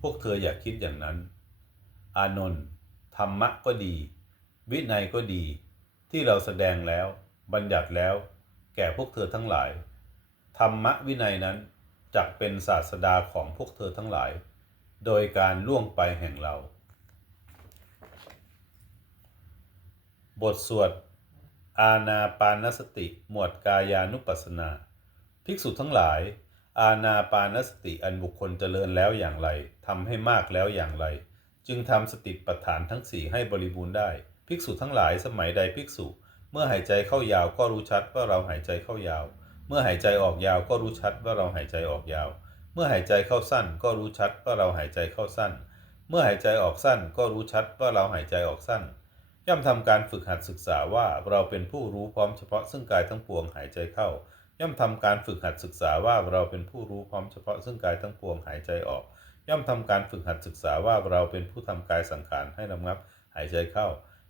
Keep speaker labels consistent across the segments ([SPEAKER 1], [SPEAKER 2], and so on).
[SPEAKER 1] พวกเธออย่าคิดอย่างนั้น อานนท์ธรรมะก็ดี วินัยก็ดี ที่เราแสดงแล้ว บัญญัติแล้ว แก่พวกเธอทั้งหลาย ธรรมะวินัยนั้นจักเป็นศาสดาของพวกเธอทั้งหลาย โดยการล่วงไปแห่งเรา บทสวด อาณาปานสติ หมวดกายานุปัสสนา ภิกษุทั้งหลาย อาณาปานสติอันบุคคลเจริญแล้วอย่างไรทำให้มากแล้วอย่างไร จึงทำสติปัฏฐานทั้งสี่ให้บริบูรณ์ได้ ภิกษุทั้งหลายสมัยใดภิกษุ เมื่อหายใจเข้ายาวก็รู้ชัดว่าเราหายใจเข้ายาว เมื่อหายใจออกยาวก็รู้ชัดว่าเราหายใจออกยาว เมื่อหายใจเข้าสั้นก็รู้ชัดว่าเราหายใจเข้าสั้น เมื่อหายใจออกสั้นก็รู้ชัดว่าเราหายใจออกสั้นย่อมทำการฝึกหัดศึกษาว่าเราเป็นผู้รู้พร้อมเฉพาะซึ่งกายทั้งปวงหายใจเข้า ย่อมทำการฝึกหัดศึกษาว่าเราเป็นผู้รู้พร้อมเฉพาะซึ่งกายทั้งปวงหายใจออก ย่อมทำการฝึกหัดศึกษาว่าเราเป็นผู้ทำกายสังขารให้ระงับ หายใจเข้า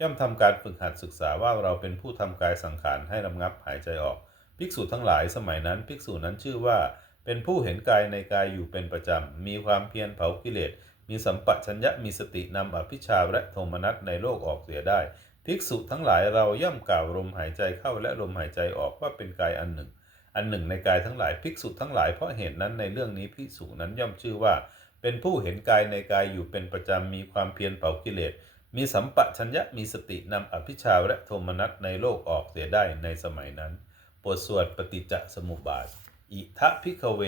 [SPEAKER 1] ย่อมทำการฝึกหัดศึกษาว่าเราเป็นผู้ทำกายสังขารให้ระงับ หายใจออก ภิกษุทั้งหลายสมัยนั้น ภิกษุนั้นชื่อว่า เป็นผู้เห็นกายในกายอยู่เป็นประจำ มีความเพียรเผากิเลสมีสัมปชัญญะมีสตินำอภิชาและโทมนัสในโลกออกเสียได้ ภิกษุทั้งหลายเราย่อมกล่าวลมหายใจเข้าและลมหายใจออกว่าเป็นกายอันหนึ่ง อันหนึ่งในกายทั้งหลายภิกษุทั้งหลายเพราะเหตุนั้นในเรื่องนี้ภิกษุนั้นย่อมชื่อว่า เป็นผู้เห็นกายในกายอยู่เป็นประจำมีความเพียรเผากิเลสมีสัมปะชัญญะมีสตินำอภิชาและโทมนัสในโลกออกเสียได้ในสมัยนั้นบทสวดปฏิจจสมุปบาท อิทะพิกเว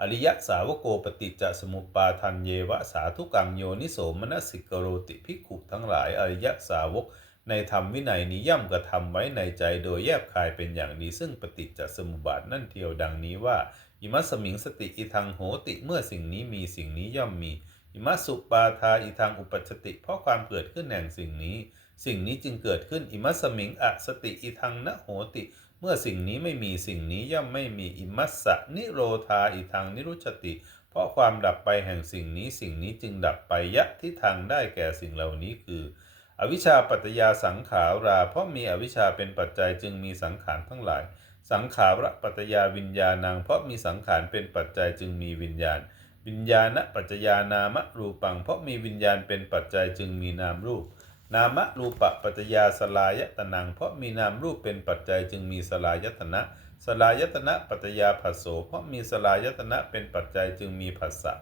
[SPEAKER 1] อริยสาวโกปฏิจจสมุปปาทันเยวะสาธุกังโยนิโสมนสิกโรติภิกขุทั้งหลายอริยสาวก ในธรรมวินัยนี้ย่ำกระทำไว้ในใจโดยแยบคายเป็นอย่างดีซึ่งปฏิจจสมุปบาทนั่นเทียวดังนี้ว่า อิมัสมิงสติอิทังโหติเมื่อสิ่งนี้มีสิ่งนี้ย่อมมี อิมัสุปาทาอิทังอุปัชชติ เพราะความเกิดขึ้นแห่งสิ่งนี้ สิ่งนี้จึงเกิดขึ้นอิมัสมิงอสติอิทังนะโหติ เมื่อสิ่งนี้ไม่มีสิ่งนี้ย่อมไม่มีอิมัสสะนิโรธาอิทังนิรุชติ เพราะความดับไปแห่งสิ่งนี้สิ่งนี้จึงดับไปยะที่ทางได้แก่สิ่งเหล่านี้คือ อวิชชาปัจจยาสังขารา เพราะมีอวิชชาเป็นปัจจัยจึงมีสังขารทั้งหลาย สังขารปัจจยาวิญญาณัง เพราะมีสังขารเป็นปัจจัยจึงมีวิญญาณ วิญญาณปัจจยานามรูปัง เพราะมีวิญญาณเป็นปัจจัยจึงมีนามรูป นามรูปปัจจยาสลายตนัง เพราะมีนามรูปเป็นปัจจัยจึงมีสลายตนะ สลายตนะปัจจยาผัสโสเพราะมีสลายตนะเป็นปัจจัยจึงมีผัสสะ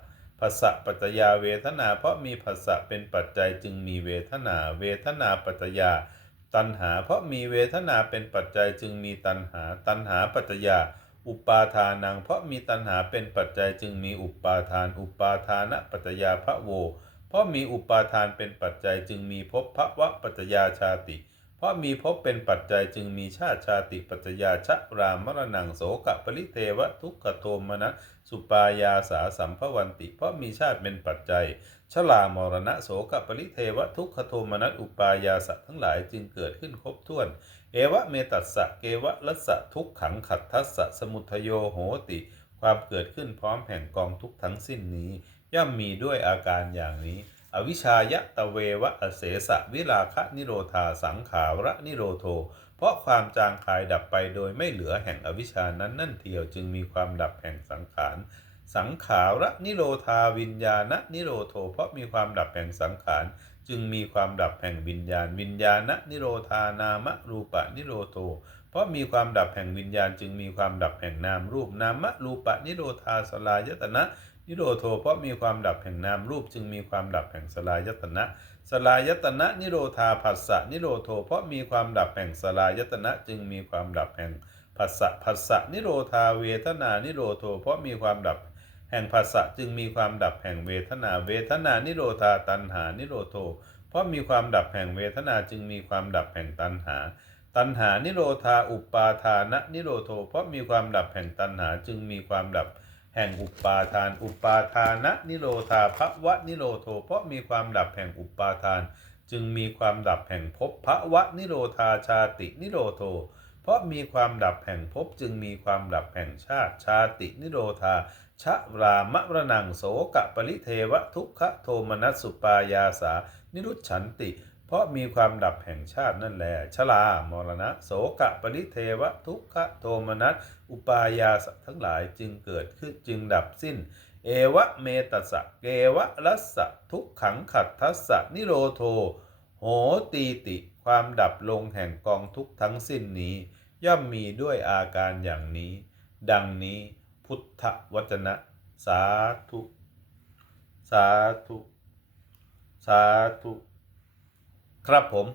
[SPEAKER 1] ผัสสะปัจจยาเวทนา เพราะมีผัสสะเป็นปัจจัยจึงมีเวทนา เวทนาปัจจยา ตัณหา เพราะมีเวทนาเป็นปัจจัยจึงมีตัณหา ตัณหาปัจจยา อุปาทานัง เพราะมีตัณหาเป็นปัจจัยจึงมีอุปาทาน อุปาทานะปัจจยาพระโว เพราะมีอุปาทานเป็นปัจจัยจึงมีภพพระวะปัจจยาชาติ ราะมีภพเป็นปัจจัยจึงมีชาติชาติปัจจยาชะรามรณังโสกปริเทวทุกขโทมนะสุปายาสาสัมภวันติ เพราะมีชาติเป็นปัจจัยชลามรณะโสกปริเทวทุกขโทมนัสอุปายาสะทั้งหลายจึงเกิดขึ้นครบถ้วน เอวะเมตัสสะเกวะลัสสะทุกขังขัดทัสสะสมุทโยโหติ ความเกิดขึ้นพร้อมแห่งกองทุกทั้งสิ้นนี้ ย่อมมีด้วยอาการอย่างนี้ อวิชายะตะเววะอเสสะวิราคะนิโรธาสังขารนิโรโท เพราะความจางคายดับไปโดยไม่เหลือแห่งอวิชานั้นนั่นเทียวจึงมีความดับแห่งสังขาร สังขารนิโรธาวิญญาณนิโรโท เพราะมีความดับแห่งสังขารจึงมีความดับแห่งวิญญาณ วิญญาณนิโรธานามรูปะนิโรโท เพราะมีความดับแห่งวิญญาณ จึงมีความดับแห่งนามรูปนามรูปะนิโรธาสลายตนะ นิโรโทเพราะมีความดับแห่งนามรูปจึงมีความดับแห่งสลายตนะ สลายตนะ นิโรธาผัสสะนิโรโทเพราะมีความดับแห่งสลายตนะจึงมีความดับแห่งผัสสะผัสสะนิโรธาเวทนานิโรโทเพราะมีความดับแห่งผัสสะจึงมีความดับแห่งเวทนา เวทนานิโรธาตัณหานิโรโท เพราะมีความดับแห่งเวทนาจึงมีความดับแห่งตัณหา ตัณหานิโรธาอุปาทานะนิโรโท เพราะมีความดับแห่งตัณหาจึงมีความดับ แห่งอุปาทาน อุปาทานะนิโรธาภวะนิโรโทเพราะมีความดับแห่งอุปาทาน จึงมีความดับแห่งภพภวะนิโรธาชาตินิโรโท เพราะมีความดับแห่งภพจึงมีความดับแห่งชาติชาตินิโรธาชะรามะระนังโสกะปริเทวะทุกขโทมนัสสุปายาสา นิรุชันติ เพราะมีความดับแห่งชาตินั่นแหละชลา มรณะ โสกะ ปริเทวะ ทุกขโทมนัส อุปายาสทั้งหลายจึงเกิดขึ้นจึงดับสิ้น เอวะเมตัสสะเกวะรัสสะ ทุกขังขัดทัสสะ นิโรโท โหตีติ ความดับลงแห่งกองทุกทั้งสิ้นนี้ ย่อมมีด้วยอาการอย่างนี้ ดังนี้พุทธวจนะ สาธุ สาธุ สาธุ ครับผม